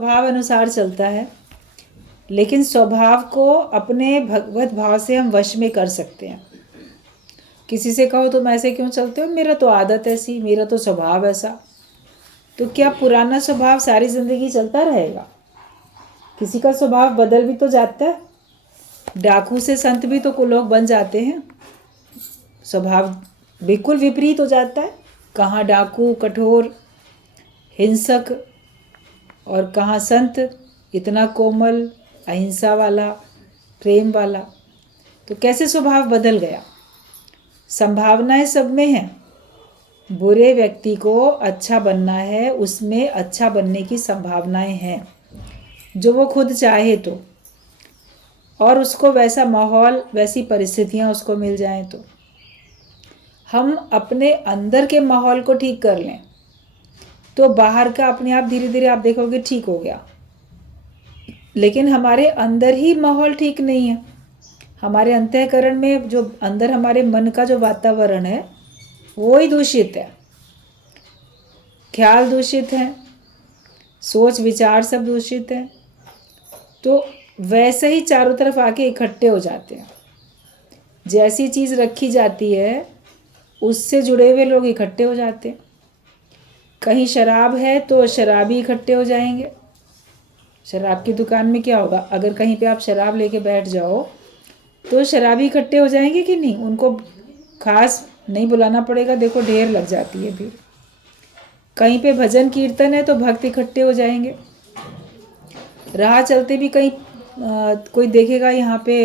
स्वभाव अनुसार चलता है, लेकिन स्वभाव को अपने भगवत भाव से हम वश में कर सकते हैं। किसी से कहो तुम ऐसे क्यों चलते हो, मेरा तो आदत ऐसी, मेरा तो स्वभाव ऐसा। तो क्या पुराना स्वभाव सारी जिंदगी चलता रहेगा? किसी का स्वभाव बदल भी तो जाता है। डाकू से संत भी तो लोग बन जाते हैं। स्वभाव बिल्कुल विपरीत हो जाता है। कहाँ डाकू कठोर हिंसक और कहाँ संत इतना कोमल अहिंसा वाला प्रेम वाला। तो कैसे स्वभाव बदल गया? संभावनाएं सब में हैं। बुरे व्यक्ति को अच्छा बनना है, उसमें अच्छा बनने की संभावनाएं हैं, जो वो खुद चाहे तो, और उसको वैसा माहौल वैसी परिस्थितियां उसको मिल जाएं तो। हम अपने अंदर के माहौल को ठीक कर लें तो बाहर का अपने आप धीरे धीरे आप देखोगे ठीक हो गया। लेकिन हमारे अंदर ही माहौल ठीक नहीं है। हमारे अंतःकरण में जो अंदर हमारे मन का जो वातावरण है वो ही दूषित है। ख्याल दूषित है, सोच विचार सब दूषित है। तो वैसे ही चारों तरफ आके इकट्ठे हो जाते हैं। जैसी चीज़ रखी जाती है उससे जुड़े हुए लोग इकट्ठे हो जाते हैं। कहीं शराब है तो शराबी इकट्ठे हो जाएंगे। शराब की दुकान में क्या होगा, अगर कहीं पे आप शराब लेके बैठ जाओ तो शराबी इकट्ठे हो जाएंगे कि नहीं? उनको खास नहीं बुलाना पड़ेगा, देखो ढेर लग जाती है भीड़। कहीं पे भजन कीर्तन है तो भक्त इकट्ठे हो जाएंगे। राह चलते भी कहीं कोई देखेगा यहाँ पे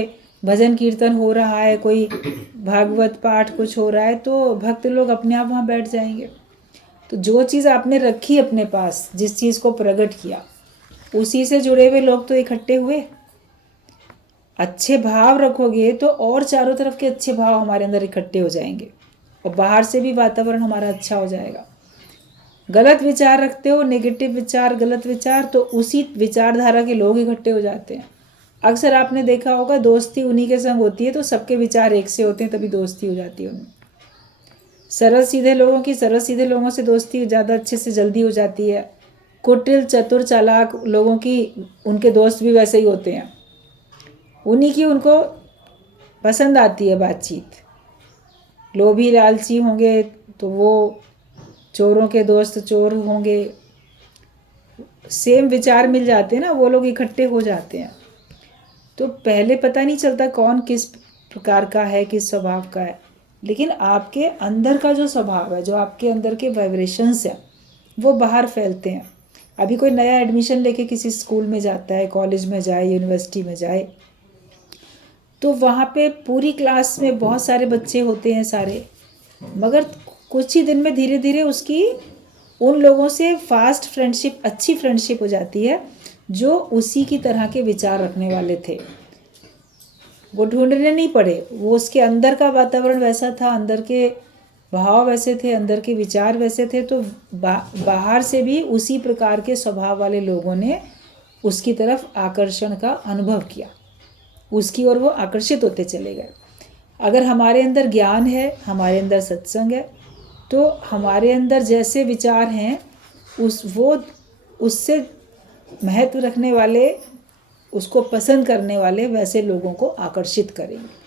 भजन कीर्तन हो रहा है, कोई भागवत पाठ कुछ हो रहा है, तो भक्त लोग अपने आप वहाँ बैठ जाएंगे। तो जो चीज़ आपने रखी अपने पास, जिस चीज़ को प्रकट किया, उसी से जुड़े हुए लोग तो इकट्ठे हुए। अच्छे भाव रखोगे तो और चारों तरफ के अच्छे भाव हमारे अंदर इकट्ठे हो जाएंगे और बाहर से भी वातावरण हमारा अच्छा हो जाएगा। गलत विचार रखते हो, नेगेटिव विचार, गलत विचार, तो उसी विचारधारा के लोग इकट्ठे हो जाते हैं। अक्सर आपने देखा होगा दोस्ती उन्हीं के संग होती है तो सबके विचार एक से होते हैं, तभी दोस्ती हो जाती है उनमें। सरल सीधे लोगों से दोस्ती ज़्यादा अच्छे से जल्दी हो जाती है। कुटिल चतुर चालाक लोगों की उनके दोस्त भी वैसे ही होते हैं, उन्हीं की उनको पसंद आती है बातचीत। लोभी लालची होंगे तो वो चोरों के दोस्त चोर होंगे। सेम विचार मिल जाते हैं ना, वो लोग इकट्ठे हो जाते हैं। तो पहले पता नहीं चलता कौन किस प्रकार का है, किस स्वभाव का है, लेकिन आपके अंदर का जो स्वभाव है, जो आपके अंदर के वाइब्रेशंस हैं, वो बाहर फैलते हैं। अभी कोई नया एडमिशन लेके किसी स्कूल में जाता है, कॉलेज में जाए, यूनिवर्सिटी में जाए, तो वहाँ पे पूरी क्लास में बहुत सारे बच्चे होते हैं सारे, मगर कुछ ही दिन में धीरे धीरे उसकी उन लोगों से फास्ट फ्रेंडशिप, अच्छी फ्रेंडशिप हो जाती है जो उसी की तरह के विचार रखने वाले थे। वो ढूंढने नहीं पड़े, वो उसके अंदर का वातावरण वैसा था, अंदर के भाव वैसे थे, अंदर के विचार वैसे थे, तो बाहर से भी उसी प्रकार के स्वभाव वाले लोगों ने उसकी तरफ आकर्षण का अनुभव किया, उसकी ओर वो आकर्षित होते चले गए। अगर हमारे अंदर ज्ञान है, हमारे अंदर सत्संग है, तो हमारे अंदर जैसे विचार हैं उससे महत्व रखने वाले, उसको पसंद करने वाले वैसे लोगों को आकर्षित करेंगे।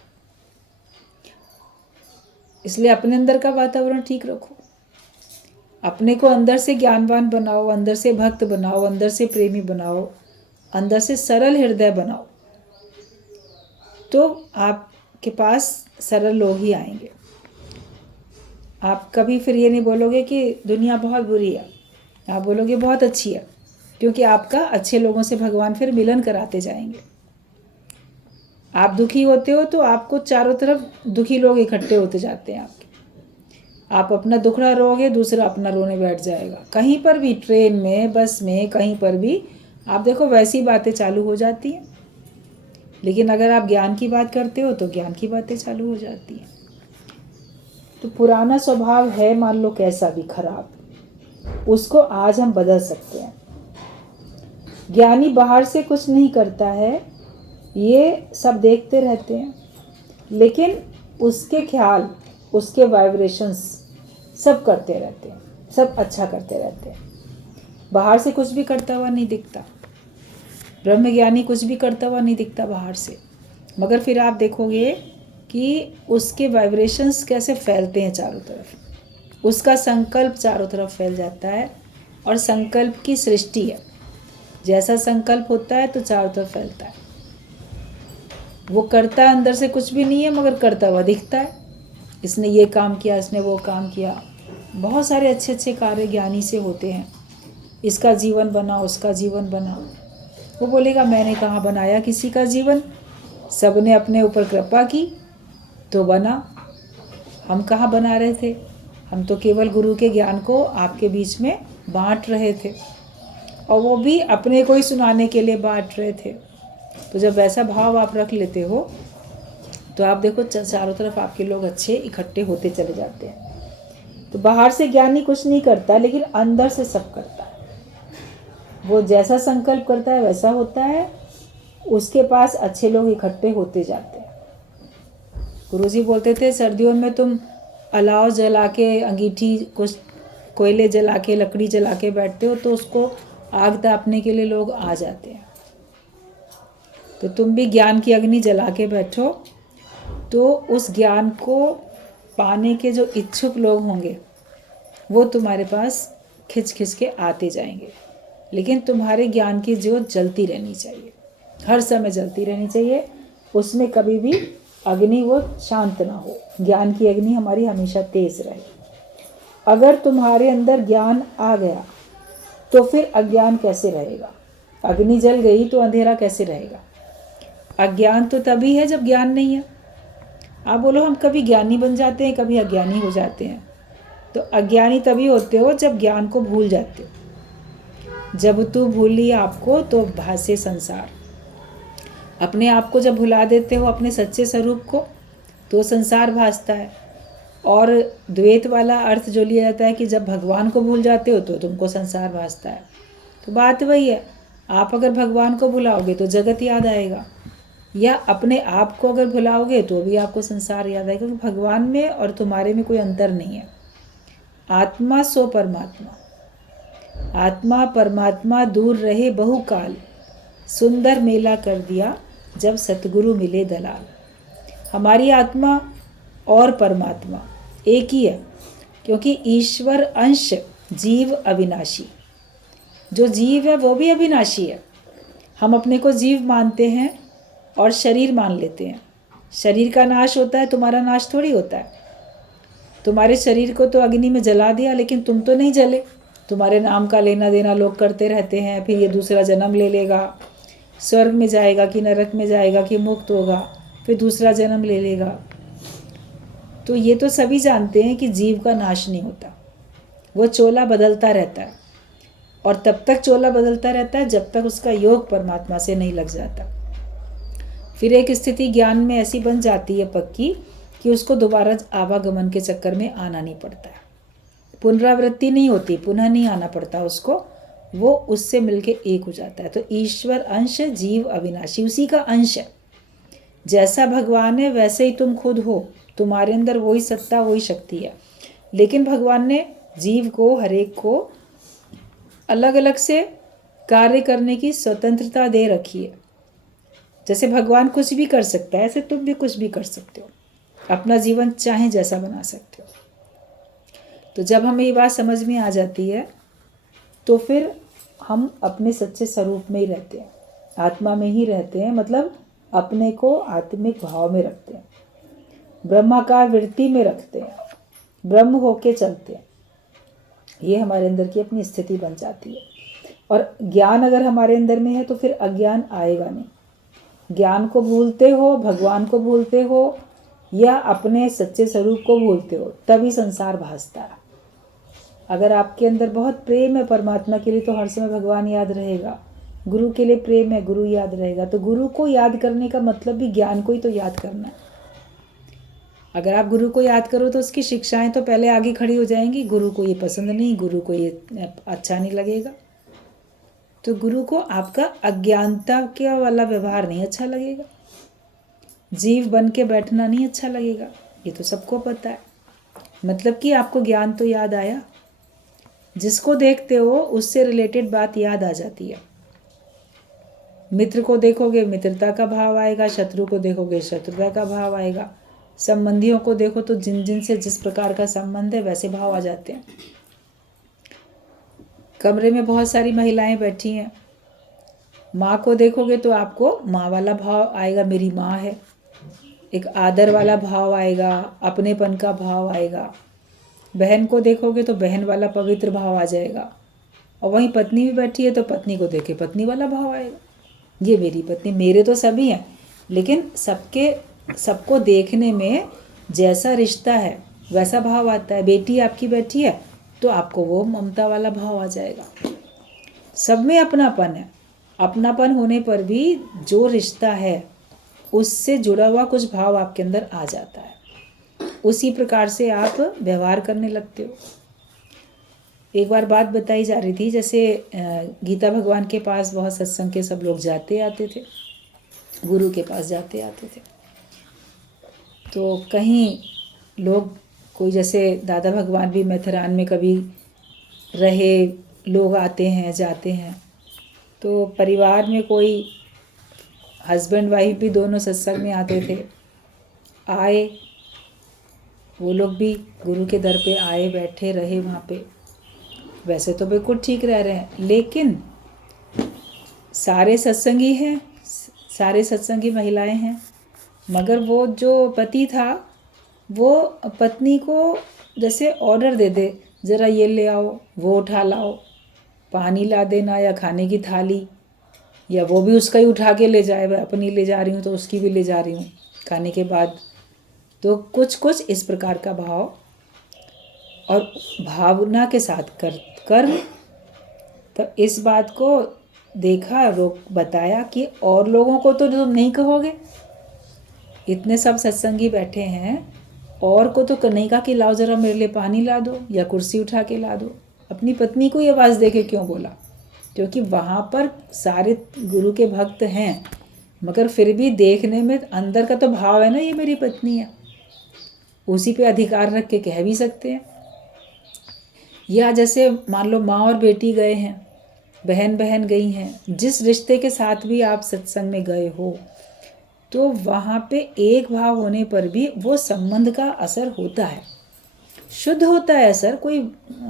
इसलिए अपने अंदर का वातावरण ठीक रखो, अपने को अंदर से ज्ञानवान बनाओ, अंदर से भक्त बनाओ, अंदर से प्रेमी बनाओ, अंदर से सरल हृदय बनाओ, तो आपके पास सरल लोग ही आएंगे। आप कभी फिर ये नहीं बोलोगे कि दुनिया बहुत बुरी है, आप बोलोगे बहुत अच्छी है, क्योंकि आपका अच्छे लोगों से भगवान फिर मिलन कराते जाएंगे। आप दुखी होते हो तो आपको चारों तरफ दुखी लोग इकट्ठे होते जाते हैं आपके। आप अपना दुखड़ा रोओगे, दूसरा अपना रोने बैठ जाएगा। कहीं पर भी, ट्रेन में, बस में, कहीं पर भी आप देखो वैसी बातें चालू हो जाती हैं। लेकिन अगर आप ज्ञान की बात करते हो तो ज्ञान की बातें चालू हो जाती हैं। तो पुराना स्वभाव है मान लो कैसा भी खराब, उसको आज हम बदल सकते हैं। ज्ञानी बाहर से कुछ नहीं करता है, ये सब देखते रहते हैं, लेकिन उसके ख्याल, उसके वाइब्रेशंस सब करते रहते हैं, सब अच्छा करते रहते हैं। बाहर से कुछ भी करता हुआ नहीं दिखता। ब्रह्मज्ञानी कुछ भी करता हुआ नहीं दिखता बाहर से, मगर फिर आप देखोगे कि उसके वाइब्रेशंस कैसे फैलते हैं चारों तरफ, उसका संकल्प चारों तरफ फैल जाता है। और संकल्प की सृष्टि है, जैसा संकल्प होता है तो चारों तरफ फैलता है। वो करता है, अंदर से कुछ भी नहीं है मगर करता हुआ दिखता है। इसने ये काम किया, इसने वो काम किया, बहुत सारे अच्छे अच्छे कार्य ज्ञानी से होते हैं। इसका जीवन बना, उसका जीवन बना। वो बोलेगा मैंने कहाँ बनाया किसी का जीवन, सबने अपने ऊपर कृपा की तो बना। हम कहाँ बना रहे थे, हम तो केवल गुरु के ज्ञान को आपके बीच में बांट रहे थे, और वो भी अपने को ही सुनाने के लिए बांट रहे थे। तो जब वैसा भाव आप रख लेते हो तो आप देखो चारों तरफ आपके लोग अच्छे इकट्ठे होते चले जाते हैं। तो बाहर से ज्ञानी कुछ नहीं करता, लेकिन अंदर से सब करता है। वो जैसा संकल्प करता है वैसा होता है, उसके पास अच्छे लोग इकट्ठे होते जाते हैं। गुरुजी बोलते थे सर्दियों में तुम अलाव जला के, अंगीठी, कुछ कोयले जला के, लकड़ी जला के बैठते हो तो उसको आग तापने के लिए लोग आ जाते हैं। तो तुम भी ज्ञान की अग्नि जला के बैठो, तो उस ज्ञान को पाने के जो इच्छुक लोग होंगे वो तुम्हारे पास खिंच खिंच के आते जाएंगे। लेकिन तुम्हारे ज्ञान की ज्योत जलती रहनी चाहिए, हर समय जलती रहनी चाहिए, उसमें कभी भी अग्नि वो शांत ना हो। ज्ञान की अग्नि हमारी हमेशा तेज रहे। अगर तुम्हारे अंदर ज्ञान आ गया तो फिर अज्ञान कैसे रहेगा? अग्नि जल गई तो अंधेरा कैसे रहेगा? अज्ञान तो तभी है जब ज्ञान नहीं है। आप बोलो हम कभी ज्ञानी बन जाते हैं, कभी अज्ञानी हो जाते हैं। तो अज्ञानी तभी होते हो जब ज्ञान को भूल जाते हो। जब तू भूली आपको तो भासे संसार। अपने आप को जब भुला देते हो, अपने सच्चे स्वरूप को, तो संसार भासता है। और द्वैत वाला अर्थ जो लिया जाता है कि जब भगवान को भूल जाते हो तो तुमको संसार भासता है। तो बात वही है, आप अगर भगवान को भुलाओगे तो जगत याद आएगा, या अपने आप को अगर भुलाओगे तो भी आपको संसार याद आएगा। क्योंकि भगवान में और तुम्हारे में कोई अंतर नहीं है। आत्मा सो परमात्मा, आत्मा परमात्मा दूर रहे बहुकाल, सुंदर मेला कर दिया जब सतगुरु मिले दलाल। हमारी आत्मा और परमात्मा एक ही है, क्योंकि ईश्वर अंश जीव अविनाशी। जो जीव है वो भी अविनाशी है। हम अपने को जीव मानते हैं और शरीर मान लेते हैं। शरीर का नाश होता है, तुम्हारा नाश थोड़ी होता है। तुम्हारे शरीर को तो अग्नि में जला दिया, लेकिन तुम तो नहीं जले। तुम्हारे नाम का लेना देना लोग करते रहते हैं। फिर ये दूसरा जन्म ले लेगा, स्वर्ग में जाएगा कि नरक में जाएगा कि मुक्त होगा, फिर दूसरा जन्म ले लेगा। तो ये तो सभी जानते हैं कि जीव का नाश नहीं होता, वो चोला बदलता रहता है। और तब तक चोला बदलता रहता है जब तक उसका योग परमात्मा से नहीं लग जाता। फिर एक स्थिति ज्ञान में ऐसी बन जाती है पक्की कि उसको दोबारा आवागमन के चक्कर में आना नहीं पड़ता है, पुनरावृत्ति नहीं होती, पुनः नहीं आना पड़ता उसको, वो उससे मिलके एक हो जाता है। तो ईश्वर अंश जीव अविनाशी, उसी का अंश है। जैसा भगवान है वैसे ही तुम खुद हो, तुम्हारे अंदर वही सत्ता वही शक्ति है। लेकिन भगवान ने जीव को, हरेक को अलग अलग से कार्य करने की स्वतंत्रता दे रखी है। जैसे भगवान कुछ भी कर सकता है, ऐसे तुम भी कुछ भी कर सकते हो, अपना जीवन चाहे जैसा बना सकते हो। तो जब हमें ये बात समझ में आ जाती है तो फिर हम अपने सच्चे स्वरूप में ही रहते हैं, आत्मा में ही रहते हैं। मतलब अपने को आत्मिक भाव में रखते हैं, ब्रह्माकार वृत्ति में रखते हैं, ब्रह्म होके चलते हैं। ये हमारे अंदर की अपनी स्थिति बन जाती है। और ज्ञान अगर हमारे अंदर में है तो फिर अज्ञान आएगा नहीं। ज्ञान को भूलते हो, भगवान को भूलते हो, या अपने सच्चे स्वरूप को भूलते हो, तभी संसार भासता है। अगर आपके अंदर बहुत प्रेम है परमात्मा के लिए तो हर समय भगवान याद रहेगा। गुरु के लिए प्रेम है, गुरु याद रहेगा। तो गुरु को याद करने का मतलब भी ज्ञान को ही तो याद करना है। अगर आप गुरु को याद करो तो उसकी शिक्षाएं तो पहले आगे खड़ी हो जाएंगी। गुरु को ये पसंद नहीं, गुरु को ये अच्छा नहीं लगेगा, तो गुरु को आपका अज्ञानता के वाला व्यवहार नहीं अच्छा लगेगा, जीव बन के बैठना नहीं अच्छा लगेगा। ये तो सबको पता है। मतलब कि आपको ज्ञान तो याद आया, जिसको देखते हो उससे रिलेटेड बात याद आ जाती है। मित्र को देखोगे मित्रता का भाव आएगा, शत्रु को देखोगे शत्रुता का भाव आएगा। संबंधियों को देखो तो जिन जिन से जिस प्रकार का संबंध है वैसे भाव आ जाते हैं। कमरे में बहुत सारी महिलाएं बैठी हैं, माँ को देखोगे तो आपको माँ वाला भाव आएगा, मेरी माँ है। एक आदर वाला भाव आएगा, अपनेपन का भाव आएगा। बहन को देखोगे तो बहन वाला पवित्र भाव आ जाएगा। और वहीं पत्नी भी बैठी है तो पत्नी को देखे पत्नी वाला भाव आएगा, ये मेरी पत्नी। मेरे तो सभी हैं, लेकिन सबको देखने में जैसा रिश्ता है वैसा भाव आता है। बेटी आपकी बैठी है तो आपको वो ममता वाला भाव आ जाएगा। सब में अपनापन है, अपनापन होने पर भी जो रिश्ता है उससे जुड़ा हुआ कुछ भाव आपके अंदर आ जाता है। उसी प्रकार से आप व्यवहार करने लगते हो। एक बार बात बताई जा रही थी, जैसे गीता भगवान के पास बहुत सत्संग के सब लोग जाते आते थे, गुरु के पास जाते आते थे। तो कहीं लोग, कोई जैसे दादा भगवान भी मैथुरान में कभी रहे, लोग आते हैं जाते हैं। तो परिवार में कोई हस्बैंड वाइफ भी दोनों सत्संग में आते थे, आए वो लोग भी गुरु के दर पे आए, बैठे रहे वहाँ पे। वैसे तो बिल्कुल ठीक रह रहे हैं, लेकिन सारे सत्संगी हैं, सारे सत्संगी महिलाएं हैं, मगर वो जो पति था वो पत्नी को जैसे ऑर्डर दे दे, ज़रा ये ले आओ, वो उठा लाओ, पानी ला देना या खाने की थाली, या वो भी उसका ही उठा के ले जाए, मैं अपनी ले जा रही हूँ तो उसकी भी ले जा रही हूँ खाने के बाद। तो कुछ कुछ इस प्रकार का भाव और भावना के साथ कर्म। तो इस बात को देखा, बताया कि और लोगों को तो तुम नहीं कहोगे, इतने सब सत्संगी बैठे हैं, और को तो नहीं कहा कि लाओ ज़रा मेरे लिए पानी ला दो या कुर्सी उठा के ला दो। अपनी पत्नी को ये आवाज़ दे के क्यों बोला? क्योंकि वहाँ पर सारे गुरु के भक्त हैं, मगर फिर भी देखने में अंदर का तो भाव है ना, ये मेरी पत्नी है, उसी पे अधिकार रख के कह भी सकते हैं। या जैसे मान लो माँ और बेटी गए हैं, बहन बहन गई हैं, जिस रिश्ते के साथ भी आप सत्संग में गए हो, तो वहाँ पे एक भाव होने पर भी वो संबंध का असर होता है, शुद्ध होता है असर, कोई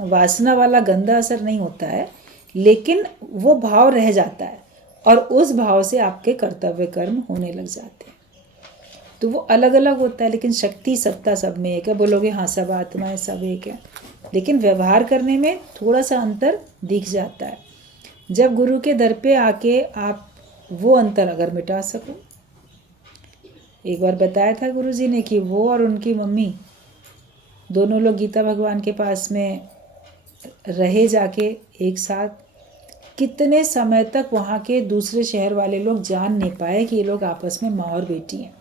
वासना वाला गंदा असर नहीं होता है, लेकिन वो भाव रह जाता है और उस भाव से आपके कर्तव्य कर्म होने लग जाते हैं। तो वो अलग अलग होता है, लेकिन शक्ति सत्ता सब में एक है। बोलोगे हाँ सब आत्माएं सब एक है, लेकिन व्यवहार करने में थोड़ा सा अंतर दिख जाता है। जब गुरु के दर पे आके आप वो अंतर अगर मिटा सको, एक बार बताया था गुरु जी ने कि वो और उनकी मम्मी दोनों लोग गीता भगवान के पास में रहे जाके एक साथ, कितने समय तक वहाँ के दूसरे शहर वाले लोग जान नहीं पाए कि ये लोग आपस में माँ और बेटी हैं।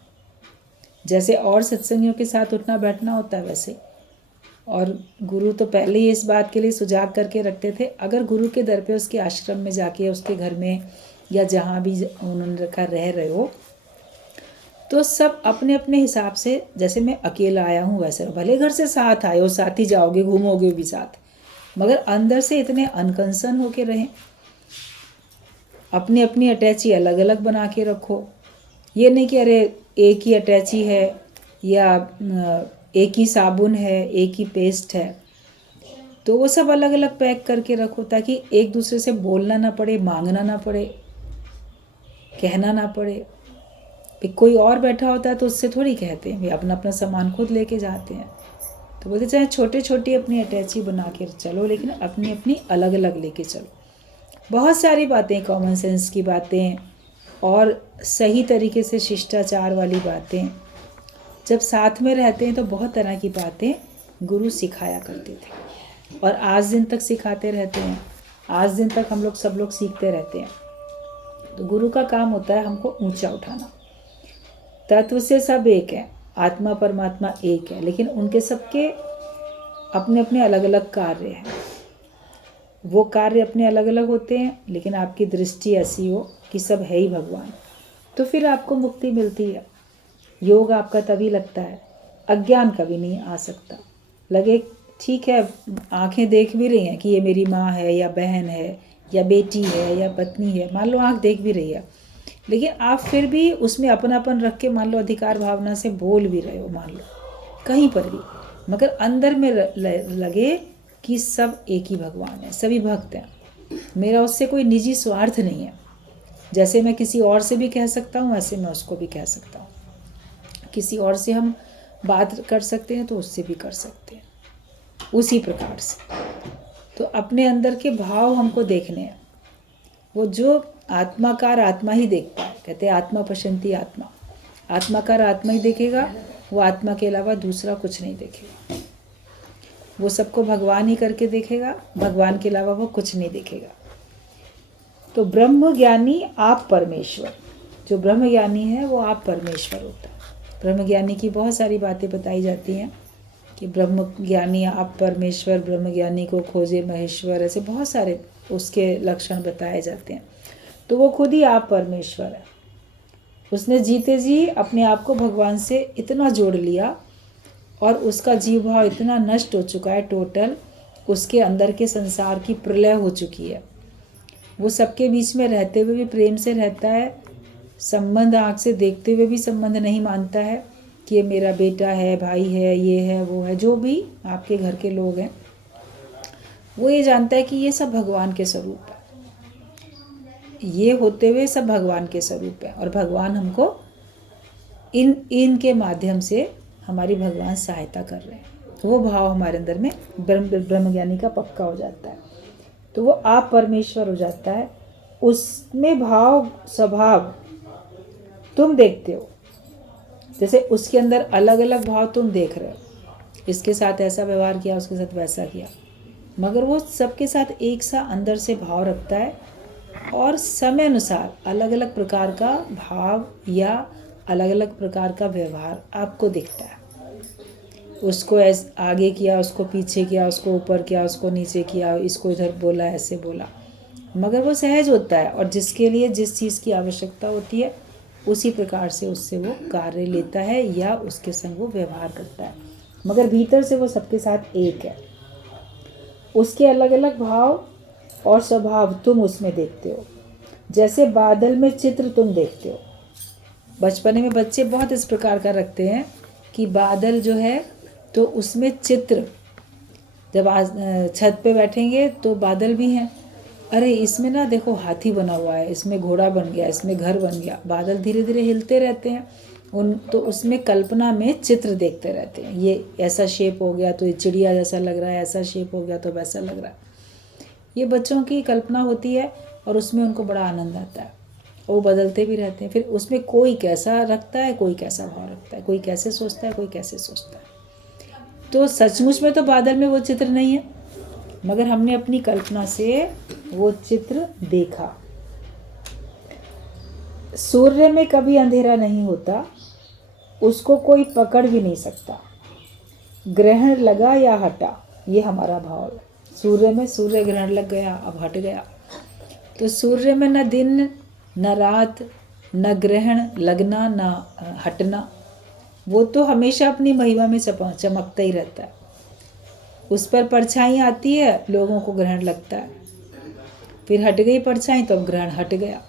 जैसे और सत्संगियों के साथ उठना बैठना होता है वैसे, और गुरु तो पहले ही इस बात के लिए सुझाव करके रखते थे, अगर गुरु के दर पे उसके आश्रम में जाके उसके घर में या जहाँ भी उन्होंने रखा रह रहे हो, तो सब अपने अपने हिसाब से, जैसे मैं अकेला आया हूँ वैसे, भले घर से साथ आए हो, साथ ही जाओगे घूमोगे भी साथ, मगर अंदर से इतने अनकंसर्न होके रहें। अपनी अपनी अटैची अलग अलग बना के रखो। ये नहीं कि अरे एक ही अटैची है या एक ही साबुन है, एक ही पेस्ट है, तो वो सब अलग अलग पैक करके रखो, ताकि एक दूसरे से बोलना ना पड़े, मांगना ना पड़े, कहना ना पड़े। कोई और बैठा होता है तो उससे थोड़ी कहते हैं, वे अपना अपना सामान खुद लेके जाते हैं। तो बोलते चाहे छोटे छोटी अपनी अटैची बना के चलो, लेकिन अपनी अपनी अलग अलग लेके चलो। बहुत सारी बातें, कॉमन सेंस की बातें और सही तरीके से शिष्टाचार वाली बातें जब साथ में रहते हैं तो बहुत तरह की बातें गुरु सिखाया करते थे, और आज दिन तक सिखाते रहते हैं। आज दिन तक हम लोग सब लोग सीखते रहते हैं। तो गुरु का काम होता है हमको ऊंचा उठाना। तत्व से सब एक है, आत्मा परमात्मा एक है, लेकिन उनके सबके अपने अपने अलग अलग कार्य हैं। वो कार्य अपने अलग अलग होते हैं, लेकिन आपकी दृष्टि ऐसी हो कि सब है ही भगवान, तो फिर आपको मुक्ति मिलती है। योग आपका तभी लगता है, अज्ञान कभी नहीं आ सकता। लगे ठीक है, आंखें देख भी रही हैं कि ये मेरी माँ है या बहन है या बेटी है या पत्नी है, मान लो आँख देख भी रही है, लेकिन आप फिर भी उसमें अपनापन रख के मान लो अधिकार भावना से बोल भी रहे हो, मान लो कहीं पर भी, मगर अंदर में लगे कि सब एक ही भगवान है, सभी भक्त हैं, मेरा उससे कोई निजी स्वार्थ नहीं है। जैसे मैं किसी और से भी कह सकता हूँ वैसे मैं उसको भी कह सकता हूँ। किसी और से हम बात कर सकते हैं तो उससे भी कर सकते हैं, उसी प्रकार से। तो अपने अंदर के भाव हमको देखने हैं। वो जो आत्माकार आत्मा ही देखता है, कहते हैं आत्मा पश्यन्ति आत्मा, आत्माकार आत्मा ही देखेगा, वो आत्मा के अलावा दूसरा कुछ नहीं देखेगा। वो सबको भगवान ही करके देखेगा, भगवान के अलावा वो कुछ नहीं देखेगा। तो ब्रह्म ज्ञानी आप परमेश्वर, जो ब्रह्म ज्ञानी है वो आप परमेश्वर होता है। ब्रह्म ज्ञानी की बहुत सारी बातें बताई जाती हैं कि ब्रह्म ज्ञानी आप परमेश्वर, ब्रह्म ज्ञानी को खोजे महेश्वर, ऐसे बहुत सारे उसके लक्षण बताए जाते हैं। तो वो खुद ही आप परमेश्वर है। उसने जीते जी अपने आप को भगवान से इतना जोड़ लिया और उसका जीव भाव इतना नष्ट हो चुका है टोटल, उसके अंदर के संसार की प्रलय हो चुकी है। वो सबके बीच में रहते हुए भी प्रेम से रहता है, संबंध आँख से देखते हुए भी संबंध नहीं मानता है कि ये मेरा बेटा है, भाई है, ये है, वो है, जो भी आपके घर के लोग हैं। वो ये जानता है कि ये सब भगवान के स्वरूप है, ये होते हुए सब भगवान के स्वरूप है और भगवान हमको इनके माध्यम से हमारी भगवान सहायता कर रहे हैं। तो वो भाव हमारे अंदर में ब्रह्मज्ञानी का पक्का हो जाता है। तो वो आप परमेश्वर हो जाता है। उसमें भाव स्वभाव तुम देखते हो, जैसे उसके अंदर अलग अलग भाव तुम देख रहे हो, इसके साथ ऐसा व्यवहार किया, उसके साथ वैसा किया, मगर वो सबके साथ एक सा अंदर से भाव रखता है और समय अनुसार अलग अलग प्रकार का भाव या अलग अलग प्रकार का व्यवहार आपको दिखता है। उसको ऐसे आगे किया, उसको पीछे किया, उसको ऊपर किया, उसको नीचे किया, इसको इधर बोला, ऐसे बोला, मगर वो सहज होता है और जिसके लिए जिस चीज़ की आवश्यकता होती है उसी प्रकार से उससे वो कार्य लेता है या उसके संग वो व्यवहार करता है, मगर भीतर से वो सबके साथ एक है। उसके अलग अलग भाव और स्वभाव तुम उसमें देखते हो। जैसे बादल में चित्र तुम देखते हो। बचपने में बच्चे बहुत इस प्रकार का रखते हैं कि बादल जो है तो उसमें चित्र, जब आज छत पे बैठेंगे तो बादल भी हैं, अरे इसमें ना देखो हाथी बना हुआ है, इसमें घोड़ा बन गया, इसमें घर बन गया। बादल धीरे धीरे हिलते रहते हैं तो उसमें कल्पना में चित्र देखते रहते हैं, ये ऐसा शेप हो गया तो ये चिड़िया जैसा लग रहा है, ऐसा शेप हो गया तो वैसा लग रहा है। ये बच्चों की कल्पना होती है और उसमें उनको बड़ा आनंद आता है। वो बदलते भी रहते हैं। फिर उसमें कोई कैसा रखता है, कोई कैसा भाव रखता है, कोई कैसे सोचता है, कोई कैसे सोचता है। तो सचमुच में तो बादल में वो चित्र नहीं है, मगर हमने अपनी कल्पना से वो चित्र देखा। सूर्य में कभी अंधेरा नहीं होता, उसको कोई पकड़ भी नहीं सकता। ग्रहण लगा या हटा, ये हमारा भाव है। सूर्य में सूर्य ग्रहण लग गया, अब हट गया। तो सूर्य में न दिन न रात, न ग्रहण लगना न हटना, वो तो हमेशा अपनी महिमा में चमकता ही रहता है। उस पर परछाई आती है, लोगों को ग्रहण लगता है, फिर हट गई परछाई तो अब ग्रहण हट गया।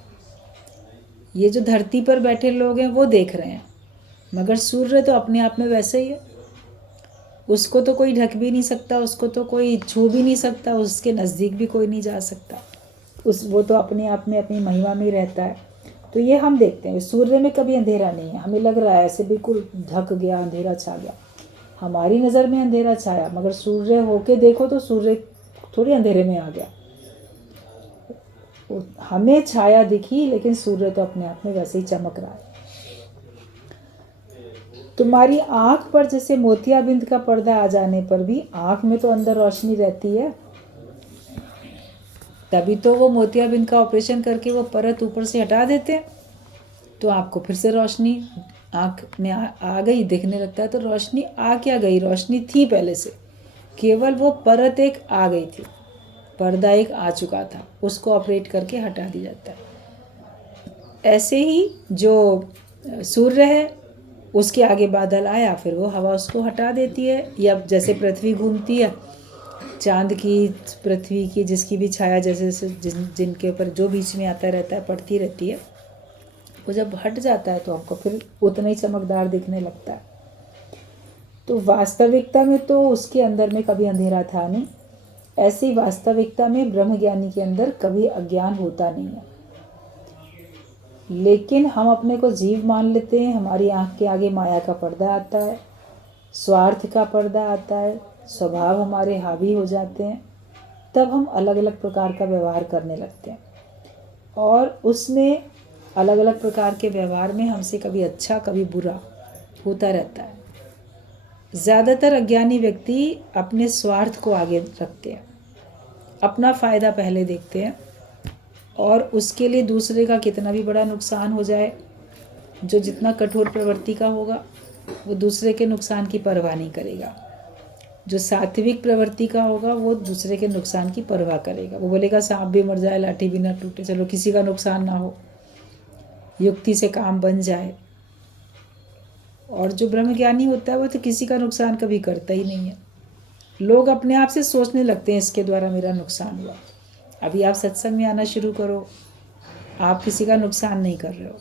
ये जो धरती पर बैठे लोग हैं वो देख रहे हैं, मगर सूर्य तो अपने आप में वैसे ही है। उसको तो कोई ढक भी नहीं सकता, उसको तो कोई छू भी नहीं सकता, उसके नज़दीक भी कोई नहीं जा सकता। वो तो अपने आप में अपनी महिमा में ही रहता है। तो ये हम देखते हैं, सूर्य में कभी अंधेरा नहीं है। हमें लग रहा है ऐसे बिल्कुल ढक गया, अंधेरा छा गया, हमारी नज़र में अंधेरा छाया, मगर सूर्य होके देखो तो सूर्य थोड़ी अंधेरे में आ गया। हमें छाया दिखी, लेकिन सूर्य तो अपने आप में वैसे ही चमक रहा है। तुम्हारी आँख पर जैसे मोतियाबिंद का पर्दा आ जाने पर भी आँख में तो अंदर रोशनी रहती है, तभी तो वो मोतियाबिंद का ऑपरेशन करके वो परत ऊपर से हटा देते हैं, तो आपको फिर से रोशनी आँख में आ गई, दिखने लगता है। तो रोशनी आ क्या गई, रोशनी थी पहले से, केवल वो परत एक आ गई थी, पर्दा एक आ चुका था, उसको ऑपरेट करके हटा दिया जाता है। ऐसे ही जो सूर्य है उसके आगे बादल आया, फिर वो हवा उसको हटा देती है। या जैसे पृथ्वी घूमती है, चांद की, पृथ्वी की, जिसकी भी छाया जैसे जिनके ऊपर जो बीच में आता रहता है पड़ती रहती है, वो जब हट जाता है तो हमको फिर उतना ही चमकदार दिखने लगता है। तो वास्तविकता में तो उसके अंदर में कभी अंधेरा था नहीं, ऐसे ही वास्तविकता में ब्रह्मज्ञानी के अंदर कभी अज्ञान होता नहीं है। लेकिन हम अपने को जीव मान लेते हैं, हमारी आँख के आगे माया का पर्दा आता है, स्वार्थ का पर्दा आता है, स्वभाव हमारे हावी हो जाते हैं, तब हम अलग अलग प्रकार का व्यवहार करने लगते हैं। और उसमें अलग अलग प्रकार के व्यवहार में हमसे कभी अच्छा कभी बुरा होता रहता है। ज़्यादातर अज्ञानी व्यक्ति अपने स्वार्थ को आगे रखते हैं, अपना फ़ायदा पहले देखते हैं, और उसके लिए दूसरे का कितना भी बड़ा नुकसान हो जाए, जो जितना कठोर प्रवृत्ति का होगा वो दूसरे के नुकसान की परवाह नहीं करेगा। जो सात्विक प्रवृत्ति का होगा वो दूसरे के नुकसान की परवाह करेगा। वो बोलेगा सांप भी मर जाए लाठी भी ना टूटे, चलो किसी का नुकसान ना हो, युक्ति से काम बन जाए। और जो ब्रह्मज्ञानी होता है वो तो किसी का नुकसान कभी करता ही नहीं है। लोग अपने आप से सोचने लगते हैं इसके द्वारा मेरा नुकसान हुआ। अभी आप सत्संग में आना शुरू करो, आप किसी का नुकसान नहीं कर रहे हो,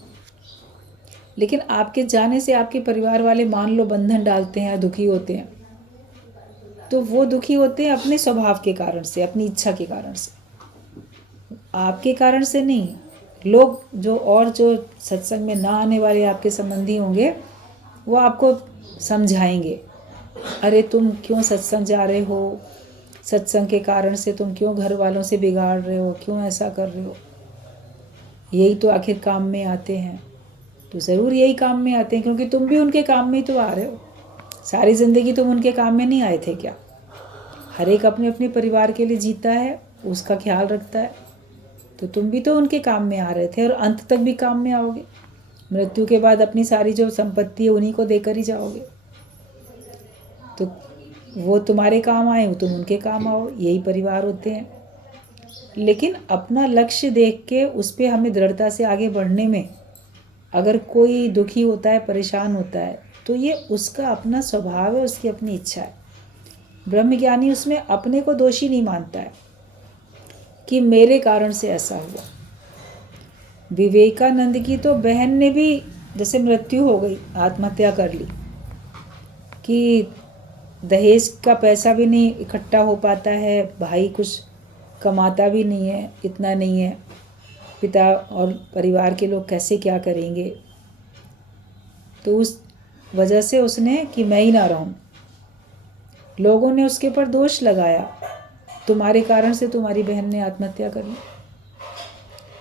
लेकिन आपके जाने से आपके परिवार वाले मान लो बंधन डालते हैं, दुखी होते हैं, तो वो दुखी होते हैं अपने स्वभाव के कारण से, अपनी इच्छा के कारण से, आपके कारण से नहीं। लोग जो सत्संग में ना आने वाले आपके संबंधी होंगे वो आपको समझाएंगे, अरे तुम क्यों सत्संग जा रहे हो, सत्संग के कारण से तुम क्यों घर वालों से बिगाड़ रहे हो, क्यों ऐसा कर रहे हो, यही तो आखिर काम में आते हैं। तो ज़रूर यही काम में आते हैं, क्योंकि तुम भी उनके काम में ही तो आ रहे हो। सारी ज़िंदगी तुम उनके काम में नहीं आए थे क्या? हर एक अपने अपने परिवार के लिए जीता है, उसका ख्याल रखता है, तो तुम भी तो उनके काम में आ रहे थे और अंत तक भी काम में आओगे। मृत्यु के बाद अपनी सारी जो संपत्ति है उन्हीं को देकर ही जाओगे। तो वो तुम्हारे काम आए, वो तुम उनके काम आओ, यही परिवार होते हैं। लेकिन अपना लक्ष्य देख के उस पर हमें दृढ़ता से आगे बढ़ने में, अगर कोई दुखी होता है, परेशान होता है, तो ये उसका अपना स्वभाव है, उसकी अपनी इच्छा है। ब्रह्मज्ञानी उसमें अपने को दोषी नहीं मानता है कि मेरे कारण से ऐसा हुआ। विवेकानंद की तो बहन ने भी जैसे मृत्यु हो गई, आत्महत्या कर ली, कि दहेज का पैसा भी नहीं इकट्ठा हो पाता है, भाई कुछ कमाता भी नहीं है, इतना नहीं है, पिता और परिवार के लोग कैसे क्या करेंगे। तो उस वजह से उसने कि मैं ही ना रहूं, लोगों ने उसके ऊपर दोष लगाया, तुम्हारे कारण से तुम्हारी बहन ने आत्महत्या कर ली।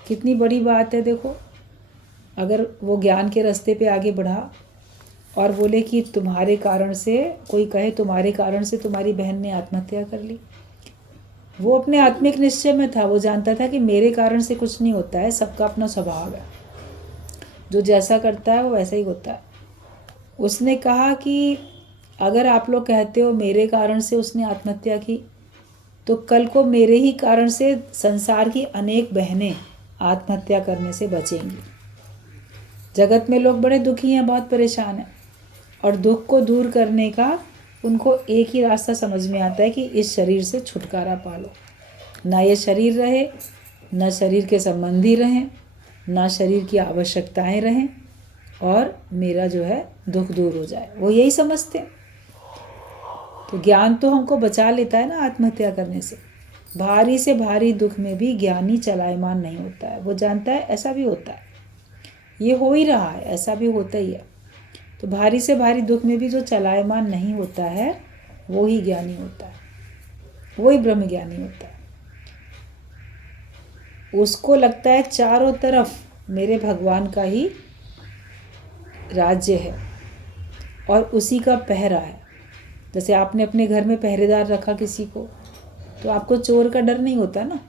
कितनी बड़ी बात है देखो, अगर वो ज्ञान के रास्ते पे आगे बढ़ा और बोले कि तुम्हारे कारण से, कोई कहे तुम्हारे कारण से तुम्हारी बहन ने आत्महत्या कर ली, वो अपने आत्मिक निश्चय में था, वो जानता था कि मेरे कारण से कुछ नहीं होता है, सबका अपना स्वभाव है, जो जैसा करता है वो वैसा ही होता है। उसने कहा कि अगर आप लोग कहते हो मेरे कारण से उसने आत्महत्या की, तो कल को मेरे ही कारण से संसार की अनेक बहनें आत्महत्या करने से बचेंगी। जगत में लोग बड़े दुखी हैं, बहुत परेशान हैं, और दुख को दूर करने का उनको एक ही रास्ता समझ में आता है कि इस शरीर से छुटकारा पा लो, ना ये शरीर रहे, ना शरीर के संबंधी रहें, ना शरीर की आवश्यकताएं रहें, और मेरा जो है दुख दूर हो जाए, वो यही समझते हैं। तो ज्ञान तो हमको बचा लेता है ना आत्महत्या करने से। भारी से भारी दुख में भी ज्ञानी चलायमान नहीं होता है, वो जानता है ऐसा भी होता है, ये हो ही रहा है, ऐसा भी होता ही है। तो भारी से भारी दुख में भी जो चलायमान नहीं होता है वो ही ज्ञानी होता है, वही ब्रह्म ज्ञानी होता है। उसको लगता है चारों तरफ मेरे भगवान का ही राज्य है और उसी का पहरा है। जैसे आपने अपने घर में पहरेदार रखा किसी को, तो आपको चोर का डर नहीं होता ना,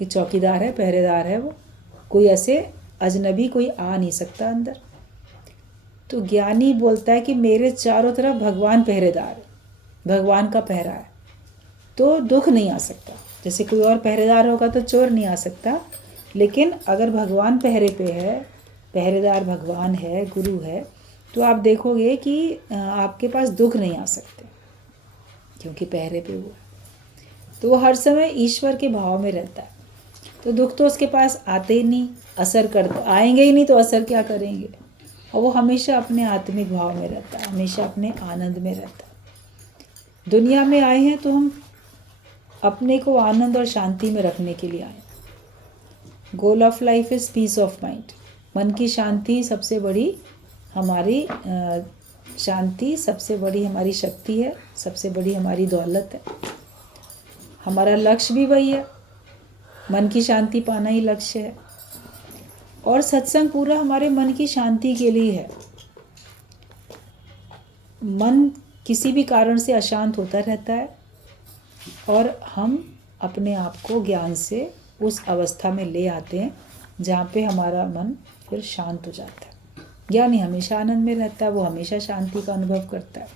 कि चौकीदार है, पहरेदार है, वो कोई ऐसे अजनबी कोई आ नहीं सकता अंदर। तो ज्ञानी बोलता है कि मेरे चारों तरफ भगवान पहरेदार है, भगवान का पहरा है, तो दुख नहीं आ सकता। जैसे कोई और पहरेदार होगा तो चोर नहीं आ सकता, लेकिन अगर भगवान पहरे पे है, पहरेदार भगवान है, गुरु है, तो आप देखोगे कि आपके पास दुख नहीं आ सकते, क्योंकि पहरे पे वो है। तो वो हर समय ईश्वर के भाव में रहता है। तो दुख तो उसके पास आते ही नहीं, असर कर आएंगे ही नहीं तो असर क्या करेंगे। और वो हमेशा अपने आत्मिक भाव में रहता है, हमेशा अपने आनंद में रहता है। दुनिया में आए हैं तो हम अपने को आनंद और शांति में रखने के लिए आए। Goal of life is piece of mind. मन की शांति सबसे बड़ी हमारी शांति सबसे बड़ी हमारी शक्ति है, सबसे बड़ी हमारी दौलत है। हमारा लक्ष्य भी वही है, मन की शांति पाना ही लक्ष्य है। और सत्संग पूरा हमारे मन की शांति के लिए है। मन किसी भी कारण से अशांत होता रहता है और हम अपने आप को ज्ञान से उस अवस्था में ले आते हैं जहाँ पे हमारा मन फिर शांत हो जाता है। ज्ञानी हमेशा आनंद में रहता है, वो हमेशा शांति का अनुभव करता है,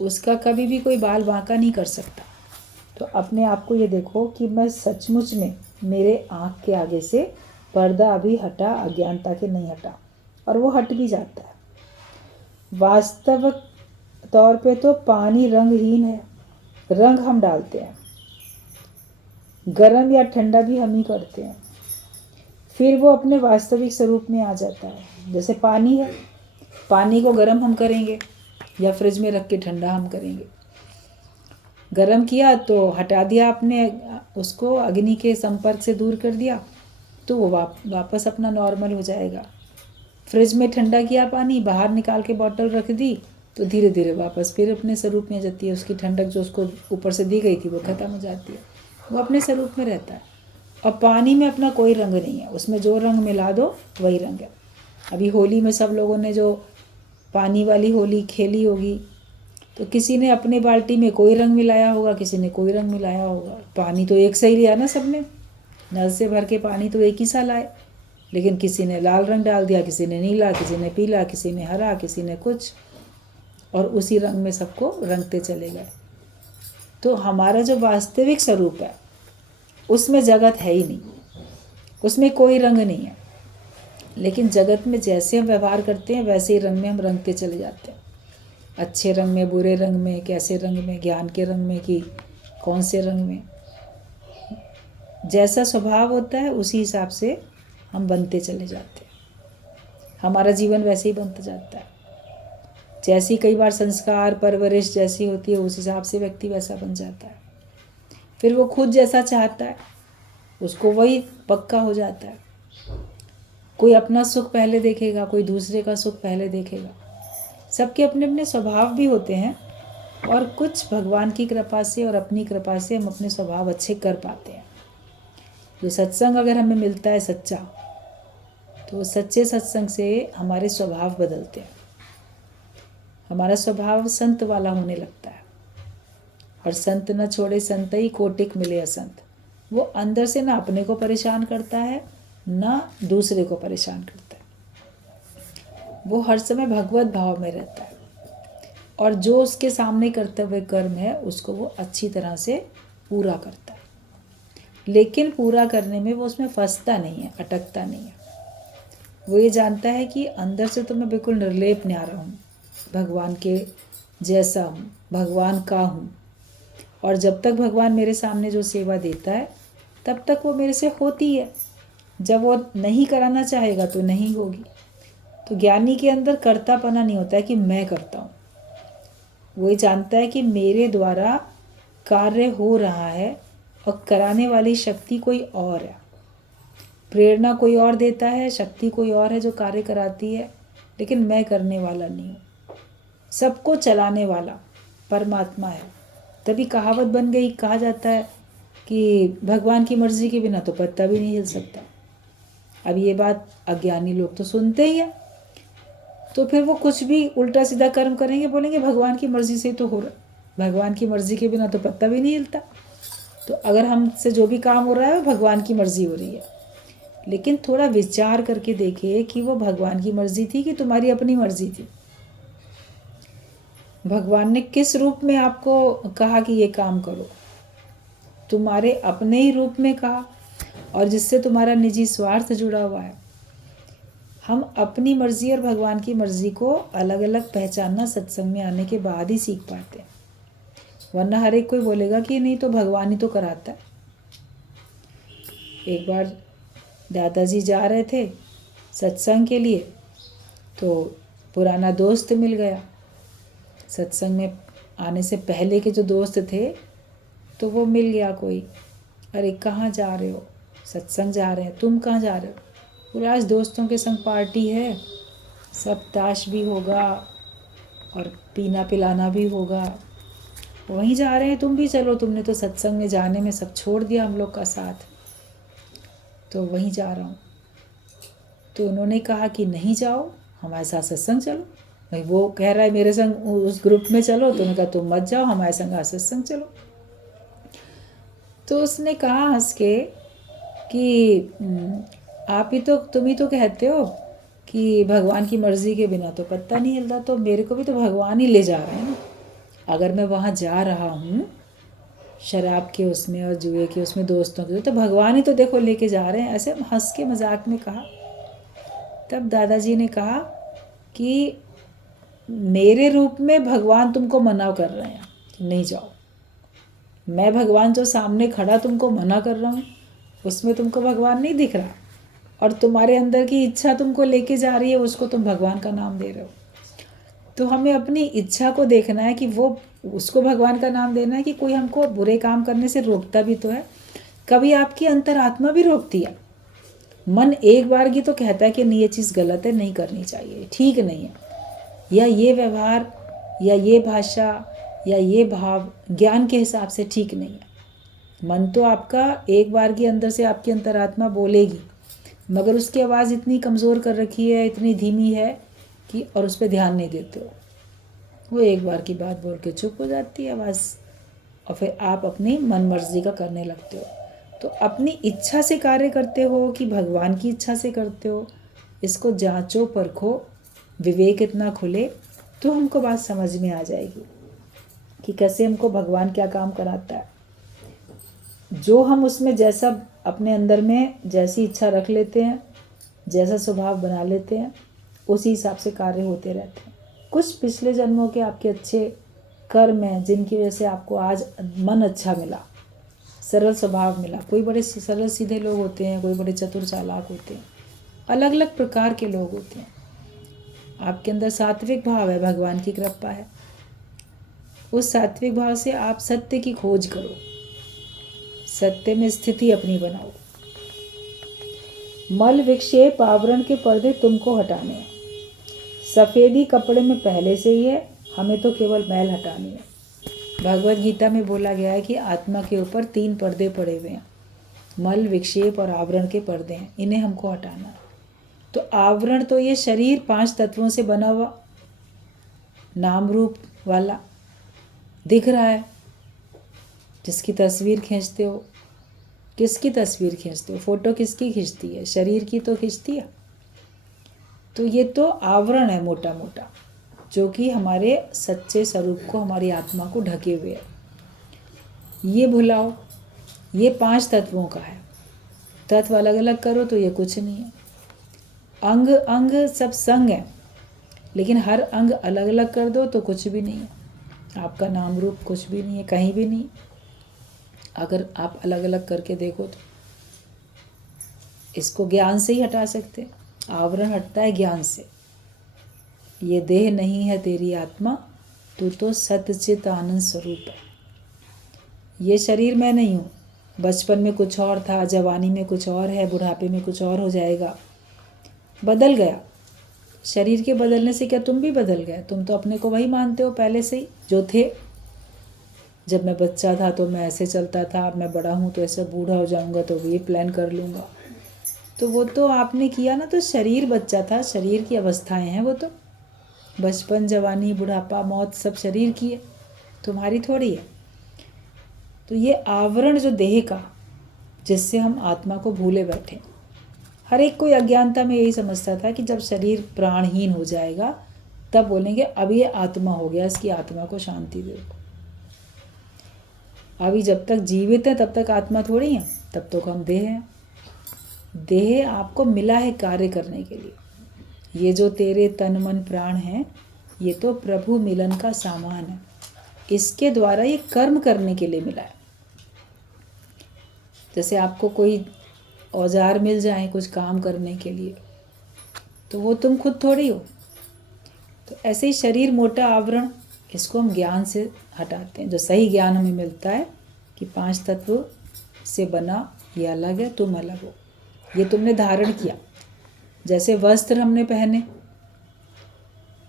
उसका कभी भी कोई बाल बांका नहीं कर सकता। तो अपने आप को ये देखो कि मैं सचमुच में, मेरे आँख के आगे से पर्दा अभी हटा, अज्ञानता के नहीं हटा, और वो हट भी जाता है। वास्तविक तौर पे तो पानी रंगहीन है, रंग हम डालते हैं, गर्म या ठंडा भी हम ही करते हैं, फिर वो अपने वास्तविक स्वरूप में आ जाता है। जैसे पानी है, पानी को गर्म हम करेंगे या फ्रिज में रख के ठंडा हम करेंगे। गर्म किया तो हटा दिया आपने उसको, अग्नि के संपर्क से दूर कर दिया, तो वो वापस अपना नॉर्मल हो जाएगा। फ्रिज में ठंडा किया पानी, बाहर निकाल के बॉटल रख दी, तो धीरे धीरे वापस फिर अपने स्वरूप में जाती है। उसकी ठंडक जो उसको ऊपर से दी गई थी वो खत्म हो जाती है, वो अपने स्वरूप में रहता है। और पानी में अपना कोई रंग नहीं है, उसमें जो रंग मिला दो वही रंग है। अभी होली में सब लोगों ने जो पानी वाली होली खेली होगी, तो किसी ने अपने बाल्टी में कोई रंग मिलाया होगा, किसी ने कोई रंग मिलाया होगा। पानी तो एक सही लिया ना सबने, नल से भर के पानी तो एक ही सा लाए, लेकिन किसी ने लाल रंग डाल दिया, किसी ने नीला, किसी ने पीला, किसी ने हरा, किसी ने कुछ, और उसी रंग में सबको रंगते चले गए। तो हमारा जो वास्तविक स्वरूप है उसमें जगत है ही नहीं, उसमें कोई रंग नहीं है। लेकिन जगत में जैसे हम व्यवहार करते हैं वैसे ही रंग में हम रंगते चले जाते हैं। अच्छे रंग में, बुरे रंग में, कैसे रंग में, ज्ञान के रंग में कि कौन से रंग में। जैसा स्वभाव होता है उसी हिसाब से हम बनते चले जाते हैं। हमारा जीवन वैसे ही बनता जाता है। जैसी कई बार संस्कार, परवरिश जैसी होती है, उस हिसाब से व्यक्ति वैसा बन जाता है। फिर वो खुद जैसा चाहता है उसको वही पक्का हो जाता है। कोई अपना सुख पहले देखेगा, कोई दूसरे का सुख पहले देखेगा। सबके अपने अपने स्वभाव भी होते हैं, और कुछ भगवान की कृपा से और अपनी कृपा से हम अपने स्वभाव अच्छे कर पाते हैं। जो सत्संग अगर हमें मिलता है सच्चा, तो सच्चे सत्संग से हमारे स्वभाव बदलते हैं। हमारा स्वभाव संत वाला होने लगता है। और संत न छोड़े संतई, कोटिक मिले असंत। वो अंदर से ना अपने को परेशान करता है, ना दूसरे को परेशान करता है। वो हर समय भगवत भाव में रहता है, और जो उसके सामने कर्तव्य कर्म है उसको वो अच्छी तरह से पूरा करता है। लेकिन पूरा करने में वो उसमें फंसता नहीं है, अटकता नहीं है। वो ये जानता है कि अंदर से तो मैं बिल्कुल निर्लेप न्यारा हूँ, भगवान के जैसा हूँ, भगवान का हूँ। और जब तक भगवान मेरे सामने जो सेवा देता है तब तक वो मेरे से होती है। जब वो नहीं कराना चाहेगा तो नहीं होगी। तो ज्ञानी के अंदर कर्तापना नहीं होता है कि मैं करता हूँ। वो ये जानता है कि मेरे द्वारा कार्य हो रहा है, और कराने वाली शक्ति कोई और है। प्रेरणा कोई और देता है, शक्ति कोई और है जो कार्य कराती है, लेकिन मैं करने वाला नहीं हूँ। सबको चलाने वाला परमात्मा है। तभी कहावत बन गई, कहा जाता है कि भगवान की मर्जी के बिना तो पत्ता भी नहीं हिल सकता। अब ये बात अज्ञानी लोग तो सुनते ही हैं, तो फिर वो कुछ भी उल्टा सीधा कर्म करेंगे, बोलेंगे भगवान की मर्जी से तो हो रहा, भगवान की मर्जी के बिना तो पत्ता भी नहीं हिलता। तो अगर हमसे जो भी काम हो रहा है वो भगवान की मर्जी हो रही है। लेकिन थोड़ा विचार करके देखिए कि वो भगवान की मर्जी थी कि तुम्हारी अपनी मर्जी थी। भगवान ने किस रूप में आपको कहा कि ये काम करो? तुम्हारे अपने ही रूप में कहा, और जिससे तुम्हारा निजी स्वार्थ जुड़ा हुआ है। हम अपनी मर्जी और भगवान की मर्जी को अलग अलग पहचानना सत्संग में आने के बाद ही सीख पाते हैं। वरना हर एक कोई बोलेगा कि नहीं तो भगवान ही तो कराता है। एक बार दादाजी जा रहे थे सत्संग के लिए, तो पुराना दोस्त मिल गया। सत्संग में आने से पहले के जो दोस्त थे तो वो मिल गया कोई। अरे कहाँ जा रहे हो? सत्संग जा रहे हैं। तुम कहाँ जा रहे हो? बोले आज दोस्तों के संग पार्टी है, सब ताश भी होगा और पीना पिलाना भी होगा, वहीं जा रहे हैं, तुम भी चलो। तुमने तो सत्संग में जाने में सब छोड़ दिया हम लोग का साथ, तो वहीं जा रहा हूँ। तो उन्होंने कहा कि नहीं जाओ, हमारे साथ सत्संग चलो। भाई वो कह रहा है मेरे संग उस ग्रुप में चलो, तो उन्होंने कहा तुम मत जाओ, हमारे संग आज सत्संग चलो। तो उसने कहा हंस के कि तुम ही तो कहते हो कि भगवान की मर्ज़ी के बिना तो पत्ता नहीं हिलता, तो मेरे को भी तो भगवान ही ले जा रहे हैं ना। अगर मैं वहाँ जा रहा हूँ शराब के उसमें और जुए के उसमें दोस्तों के, तो भगवान ही तो देखो लेके जा रहे हैं। ऐसे हंस के मजाक में कहा। तब दादाजी ने कहा कि मेरे रूप में भगवान तुमको मना कर रहे हैं कि नहीं जाओ। मैं भगवान जो सामने खड़ा तुमको मना कर रहा हूँ, उसमें तुमको भगवान नहीं दिख रहा, और तुम्हारे अंदर की इच्छा तुमको लेके जा रही है, उसको तुम भगवान का नाम दे रहे हो। तो हमें अपनी इच्छा को देखना है कि वो उसको भगवान का नाम देना है कि कोई हमको बुरे काम करने से रोकता भी तो है। कभी आपकी अंतरात्मा भी रोकती है। मन एक बार की तो कहता है कि नहीं ये चीज़ गलत है, नहीं करनी चाहिए, ठीक नहीं है, या ये व्यवहार या ये भाषा या ये भाव ज्ञान के हिसाब से ठीक नहीं है। मन तो आपका एक बार के अंदर से आपकी अंतरात्मा बोलेगी, मगर उसकी आवाज़ इतनी कमज़ोर कर रखी है, इतनी धीमी है कि और उस पर ध्यान नहीं देते हो। वो एक बार की बात बोल के चुप हो जाती है आवाज़, और फिर आप अपनी मन मर्जी का करने लगते हो। तो अपनी इच्छा से कार्य करते हो कि भगवान की इच्छा से करते हो, इसको जांचो परखो, विवेक इतना खुले तो हमको बात समझ में आ जाएगी कि कैसे हमको भगवान क्या काम कराता है। जो हम उसमें जैसा अपने अंदर में जैसी इच्छा रख लेते हैं, जैसा स्वभाव बना लेते हैं, उसी हिसाब से कार्य होते रहते हैं। कुछ पिछले जन्मों के आपके अच्छे कर्म हैं जिनकी वजह से आपको आज मन अच्छा मिला, सरल स्वभाव मिला। कोई बड़े सरल सीधे लोग होते हैं, कोई बड़े चतुर चालाक होते हैं, अलग अलग प्रकार के लोग होते हैं। आपके अंदर सात्विक भाव है, भगवान की कृपा है। उस सात्विक भाव से आप सत्य की खोज करो, सत्य में स्थिति अपनी बनाओ। मल विक्षेप आवरण के पर्दे तुमको हटाने हैं। सफ़ेदी कपड़े में पहले से ही है, हमें तो केवल मैल हटानी है। भगवत गीता में बोला गया है कि आत्मा के ऊपर 3 पर्दे पड़े हुए हैं, मल विक्षेप और आवरण के पर्दे हैं, इन्हें हमको हटाना है। तो आवरण तो ये शरीर 5 तत्वों से बना हुआ नाम रूप वाला दिख रहा है, जिसकी तस्वीर खींचते हो। किसकी तस्वीर खींचते हो? फ़ोटो किसकी खींचती है? शरीर की तो खींचती है। तो ये तो आवरण है मोटा मोटा, जो कि हमारे सच्चे स्वरूप को, हमारी आत्मा को ढके हुए है। ये भुलाओ, ये 5 तत्वों का है। तत्व अलग अलग करो तो ये कुछ नहीं है। अंग अंग सब संग है, लेकिन हर अंग अलग अलग कर दो तो कुछ भी नहीं है। आपका नाम रूप कुछ भी नहीं है, कहीं भी नहीं। अगर आप अलग अलग करके देखो तो इसको ज्ञान से ही हटा सकते। आवरण हटता है ज्ञान से। ये देह नहीं है तेरी आत्मा, तू तो सतचित आनंद स्वरूप है। ये शरीर मैं नहीं हूँ। बचपन में कुछ और था, जवानी में कुछ और है, बुढ़ापे में कुछ और हो जाएगा। बदल गया। शरीर के बदलने से क्या तुम भी बदल गए? तुम तो अपने को वही मानते हो पहले से ही जो थे। जब मैं बच्चा था तो मैं ऐसे चलता था, अब मैं बड़ा हूँ तो ऐसे बूढ़ा हो जाऊँगा तो ये प्लान कर लूँगा। तो वो तो आपने किया ना। तो शरीर बच्चा था, शरीर की अवस्थाएं हैं वो तो। बचपन, जवानी, बुढ़ापा, मौत सब शरीर की है, तुम्हारी थोड़ी है। तो ये आवरण जो देह का, जिससे हम आत्मा को भूले बैठे। हर एक कोई अज्ञानता में यही समझता था कि जब शरीर प्राणहीन हो जाएगा तब बोलेंगे अब ये आत्मा हो गया, इसकी आत्मा को शांति दो। अभी जब तक जीवित है तब तक आत्मा थोड़ी है, तब तक हम देह हैं। देह आपको मिला है कार्य करने के लिए। ये जो तेरे तन मन प्राण हैं, ये तो प्रभु मिलन का सामान है। इसके द्वारा ये कर्म करने के लिए मिला है। जैसे आपको कोई औजार मिल जाएं कुछ काम करने के लिए, तो वो तुम खुद थोड़ी हो। तो ऐसे ही शरीर मोटा आवरण, इसको हम ज्ञान से हटाते हैं। जो सही ज्ञान हमें मिलता है कि 5 तत्व से बना ये अलग है, तुम अलग हो, ये तुमने धारण किया। जैसे वस्त्र हमने पहने,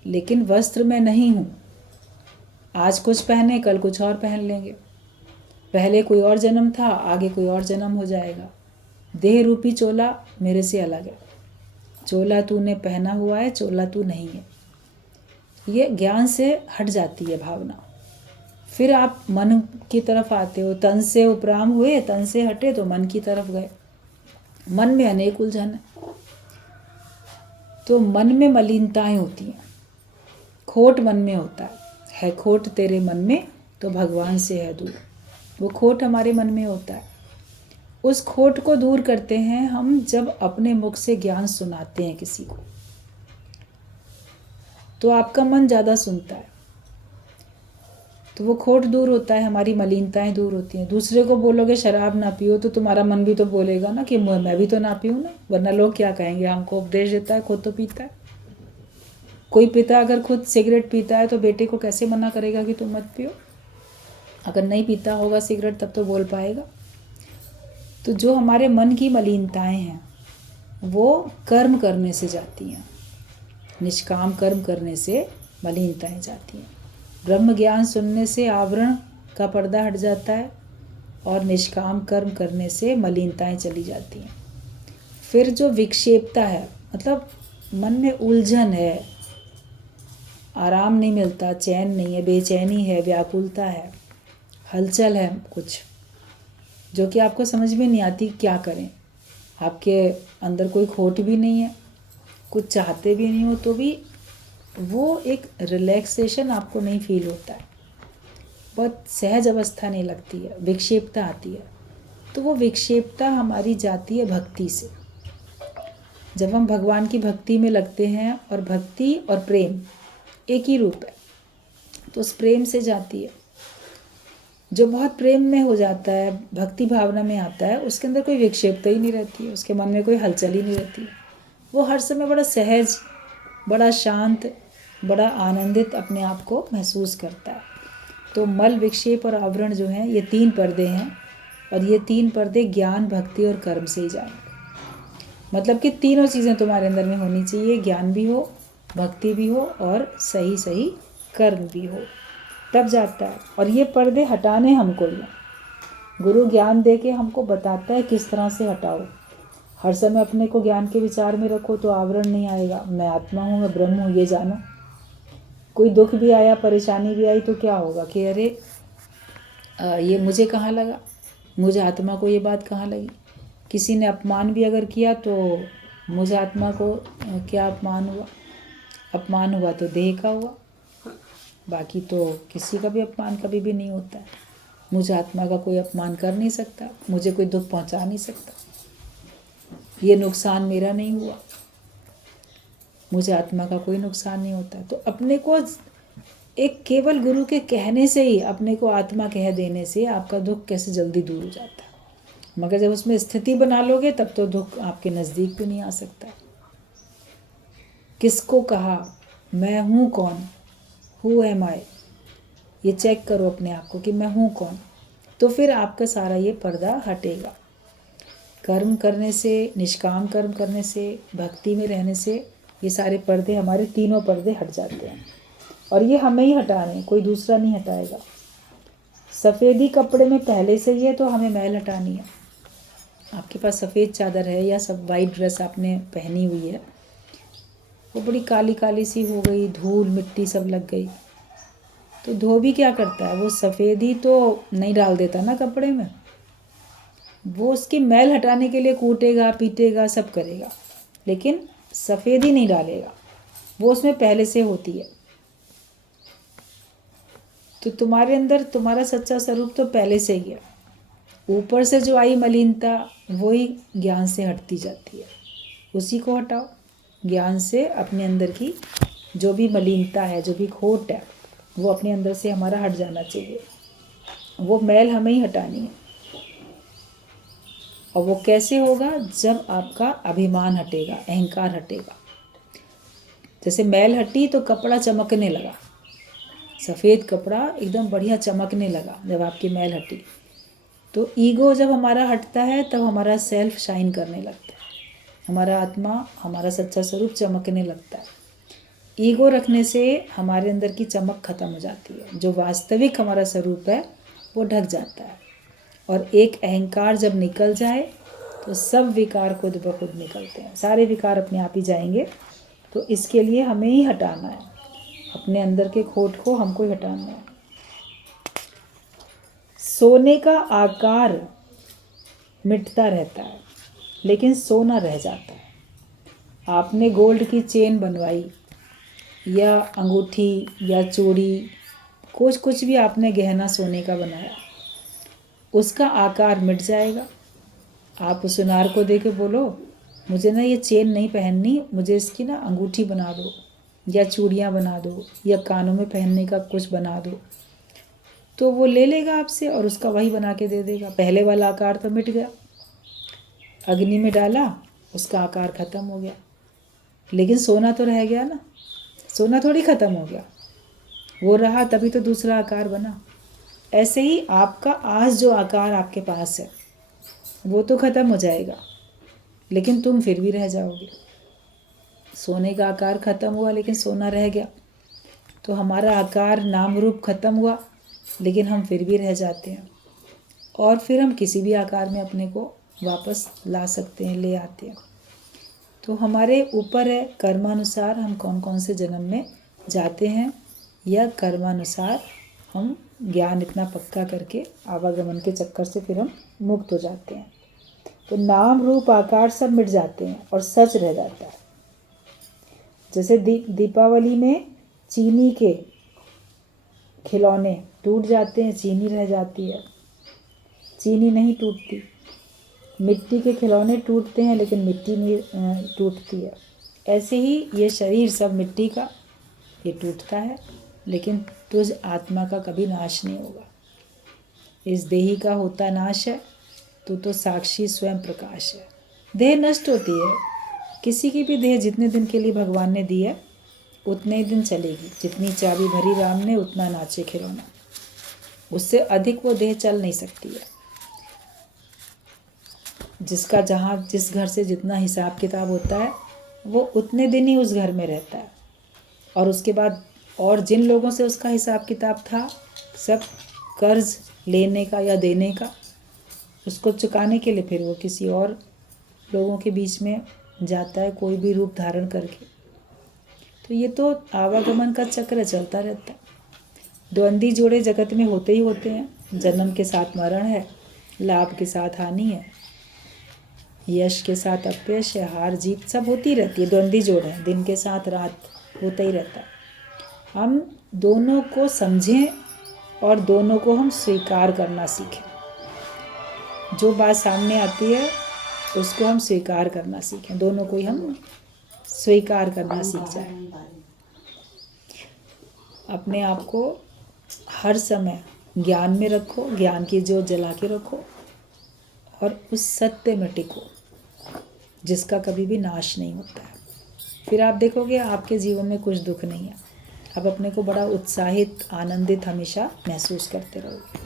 लेकिन वस्त्र मैं नहीं हूँ। आज कुछ पहने, कल कुछ और पहन लेंगे। पहले कोई और जन्म था, आगे कोई और जन्म हो जाएगा। देह रूपी चोला मेरे से अलग है। चोला तूने पहना हुआ है, चोला तू नहीं है। ये ज्ञान से हट जाती है भावना। फिर आप मन की तरफ आते हो। तन से उपराम हुए, तन से हटे तो मन की तरफ गए। मन में अनेक उलझन है। तो मन में मलिनताएं होती हैं, खोट मन में होता है खोट तेरे मन में तो भगवान से है दूर। वो खोट हमारे मन में होता है। उस खोट को दूर करते हैं हम जब अपने मुख से ज्ञान सुनाते हैं किसी को, तो आपका मन ज़्यादा सुनता है, तो वो खोट दूर होता है, हमारी मलिनताएं दूर होती हैं। दूसरे को बोलोगे शराब ना पियो, तो तुम्हारा मन भी तो बोलेगा ना कि मैं भी तो ना पीऊँ ना, वरना लोग क्या कहेंगे। हमको उपदेश देता है, खुद तो पीता है। कोई पिता अगर खुद सिगरेट पीता है तो बेटे को कैसे मना करेगा कि तुम मत पियो? अगर नहीं पीता होगा सिगरेट तब तो बोल पाएगा। तो जो हमारे मन की मलिनताएं हैं वो कर्म करने से जाती हैं, निष्काम कर्म करने से मलिनताएं जाती हैं। ब्रह्म ज्ञान सुनने से आवरण का पर्दा हट जाता है और निष्काम कर्म करने से मलिनताएं चली जाती हैं। फिर जो विक्षेपता है, मतलब मन में उलझन है, आराम नहीं मिलता, चैन नहीं है, बेचैनी है, व्याकुलता है, हलचल है कुछ, जो कि आपको समझ में नहीं आती क्या करें। आपके अंदर कोई खोट भी नहीं है, कुछ चाहते भी नहीं हो, तो भी वो एक रिलैक्सेशन आपको नहीं फील होता है, बहुत सहज अवस्था नहीं लगती है, विक्षेपता आती है। तो वो विक्षेपता हमारी जाती है भक्ति से। जब हम भगवान की भक्ति में लगते हैं, और भक्ति और प्रेम एक ही रूप है, तो उस प्रेम से जाती है। जो बहुत प्रेम में हो जाता है, भक्ति भावना में आता है, उसके अंदर कोई विक्षेपता ही नहीं रहती है, उसके मन में कोई हलचल ही नहीं रहती है। वो हर समय बड़ा सहज, बड़ा शांत, बड़ा आनंदित अपने आप को महसूस करता है। तो मल, विक्षेप और आवरण जो हैं, ये 3 पर्दे हैं, और ये 3 पर्दे ज्ञान, भक्ति और कर्म से ही जाएंगे। मतलब कि तीनों चीज़ें तुम्हारे अंदर में होनी चाहिए, ज्ञान भी हो, भक्ति भी हो और सही सही कर्म भी हो, तब जाता है। और ये पर्दे हटाने हमको ही, गुरु ज्ञान दे के हमको बताता है किस तरह से हटाओ। हर समय अपने को ज्ञान के विचार में रखो तो आवरण नहीं आएगा। मैं आत्मा हूँ, मैं ब्रह्म हूँ, ये जानो। कोई दुख भी आया, परेशानी भी आई, तो क्या होगा कि अरे ये मुझे कहाँ लगा, मुझे आत्मा को ये बात कहाँ लगी। किसी ने अपमान भी अगर किया तो मुझे आत्मा को क्या अपमान हुआ? अपमान हुआ तो देह का हुआ, बाकी तो किसी का भी अपमान कभी भी नहीं होता है। मुझे आत्मा का कोई अपमान कर नहीं सकता, मुझे कोई दुख पहुंचा नहीं सकता, ये नुकसान मेरा नहीं हुआ, मुझे आत्मा का कोई नुकसान नहीं होता। तो अपने को एक केवल गुरु के कहने से ही, अपने को आत्मा कह देने से आपका दुख कैसे जल्दी दूर हो जाता है। मगर जब उसमें स्थिति बना लोगे तब तो दुख आपके नज़दीक भी नहीं आ सकता। किसको कहा, मैं हूँ कौन, हु एम आई, ये चेक करो अपने आप को कि मैं हूँ कौन, तो फिर आपका सारा ये पर्दा हटेगा। कर्म करने से, निष्काम कर्म करने से, भक्ति में रहने से ये सारे पर्दे, हमारे तीनों पर्दे हट जाते हैं। और ये हमें ही हटाने हैं, कोई दूसरा नहीं हटाएगा। सफ़ेदी कपड़े में पहले से ही है तो हमें मैल हटानी है। आपके पास सफ़ेद चादर है या सब वाइट ड्रेस आपने पहनी हुई है, वो बड़ी काली काली सी हो गई, धूल मिट्टी सब लग गई, तो धोबी क्या करता है, वो सफ़ेदी तो नहीं डाल देता ना कपड़े में, वो उसकी मैल हटाने के लिए कूटेगा, पीटेगा, सब करेगा, लेकिन सफ़ेदी नहीं डालेगा, वो उसमें पहले से होती है। तो तुम्हारे अंदर तुम्हारा सच्चा स्वरूप तो पहले से ही है। ऊपर से जो आई मलिनता वही ज्ञान से हटती जाती है, उसी को हटाओ। ज्ञान से अपने अंदर की जो भी मलिनता है, जो भी खोट है, वो अपने अंदर से हमारा हट जाना चाहिए। वो मैल हमें ही हटानी है। और वो कैसे होगा? जब आपका अभिमान हटेगा, अहंकार हटेगा। जैसे मैल हटी तो कपड़ा चमकने लगा, सफ़ेद कपड़ा एकदम बढ़िया चमकने लगा जब आपकी मैल हटी। तो ईगो जब हमारा हटता है तब हमारा सेल्फ शाइन करने लगता है, हमारा आत्मा, हमारा सच्चा स्वरूप चमकने लगता है। ईगो रखने से हमारे अंदर की चमक खत्म हो जाती है, जो वास्तविक हमारा स्वरूप है वो ढक जाता है। और एक अहंकार जब निकल जाए तो सब विकार खुद ब खुद निकलते हैं, सारे विकार अपने आप ही जाएंगे। तो इसके लिए हमें ही हटाना है, अपने अंदर के खोट को हमको ही हटाना है। सोने का आकार मिटता रहता है लेकिन सोना रह जाता है। आपने गोल्ड की चेन बनवाई या अंगूठी या चूड़ी, कुछ भी आपने गहना सोने का बनाया, उसका आकार मिट जाएगा। आप उस सुनार को दे के बोलो मुझे ना ये चेन नहीं पहननी, मुझे इसकी ना अंगूठी बना दो या चूड़ियाँ बना दो या कानों में पहनने का कुछ बना दो, तो वो ले लेगा आपसे और उसका वही बना के दे देगा। पहले वाला आकार तो मिट गया, अग्नि में डाला उसका आकार ख़त्म हो गया, लेकिन सोना तो रह गया ना, सोना थोड़ी ख़त्म हो गया, वो रहा तभी तो दूसरा आकार बना। ऐसे ही आपका आज जो आकार आपके पास है वो तो ख़त्म हो जाएगा, लेकिन तुम फिर भी रह जाओगे। सोने का आकार ख़त्म हुआ लेकिन सोना रह गया, तो हमारा आकार नाम रूप ख़त्म हुआ लेकिन हम फिर भी रह जाते हैं। और फिर हम किसी भी आकार में अपने को वापस ला सकते हैं, ले आते हैं। तो हमारे ऊपर है कर्मानुसार हम कौन कौन से जन्म में जाते हैं, या कर्मानुसार हम ज्ञान इतना पक्का करके आवागमन के चक्कर से फिर हम मुक्त हो जाते हैं। तो नाम रूप आकार सब मिट जाते हैं और सच रह जाता है। जैसे दीपावली में चीनी के खिलौने टूट जाते हैं, चीनी रह जाती है, चीनी नहीं टूटती। मिट्टी के खिलौने टूटते हैं लेकिन मिट्टी नहीं टूटती है। ऐसे ही ये शरीर सब मिट्टी का, ये टूटता है लेकिन तुझ आत्मा का कभी नाश नहीं होगा। इस देही का होता नाश है, तू तो साक्षी स्वयं प्रकाश है। देह नष्ट होती है, किसी की भी देह जितने दिन के लिए भगवान ने दी है उतने ही दिन चलेगी। जितनी चाबी भरी राम ने उतना नाचे खिलौना, उससे अधिक वो देह चल नहीं सकती है। जिसका जहाँ जिस घर से जितना हिसाब किताब होता है वो उतने दिन ही उस घर में रहता है, और उसके बाद और जिन लोगों से उसका हिसाब किताब था सब कर्ज लेने का या देने का, उसको चुकाने के लिए फिर वो किसी और लोगों के बीच में जाता है, कोई भी रूप धारण करके। तो ये तो आवागमन का चक्र चलता रहता है। द्वंद्वी जोड़े जगत में होते ही होते हैं। जन्म के साथ मरण है, लाभ के साथ हानि है, यश के साथ अपयश है, हार जीत सब होती रहती है। द्वंद्वी जोड़ है, दिन के साथ रात होता ही रहता है। हम दोनों को समझें और दोनों को हम स्वीकार करना सीखें। जो बात सामने आती है उसको हम स्वीकार करना सीखें, दोनों को ही हम स्वीकार करना सीख जाएं। अपने आप को हर समय ज्ञान में रखो, ज्ञान की ज्योत जला के रखो और उस सत्य में टिको जिसका कभी भी नाश नहीं होता है। फिर आप देखोगे आपके जीवन में कुछ दुख नहीं है। आप अपने को बड़ा उत्साहित, आनंदित हमेशा महसूस करते रहोगे।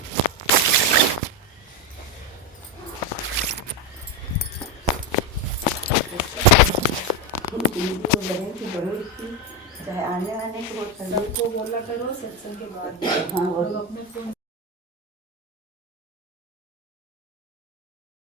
चाहे आने वाले को सबको बोला करो सत्संग के बाद। हाँ, लोग अपने फोन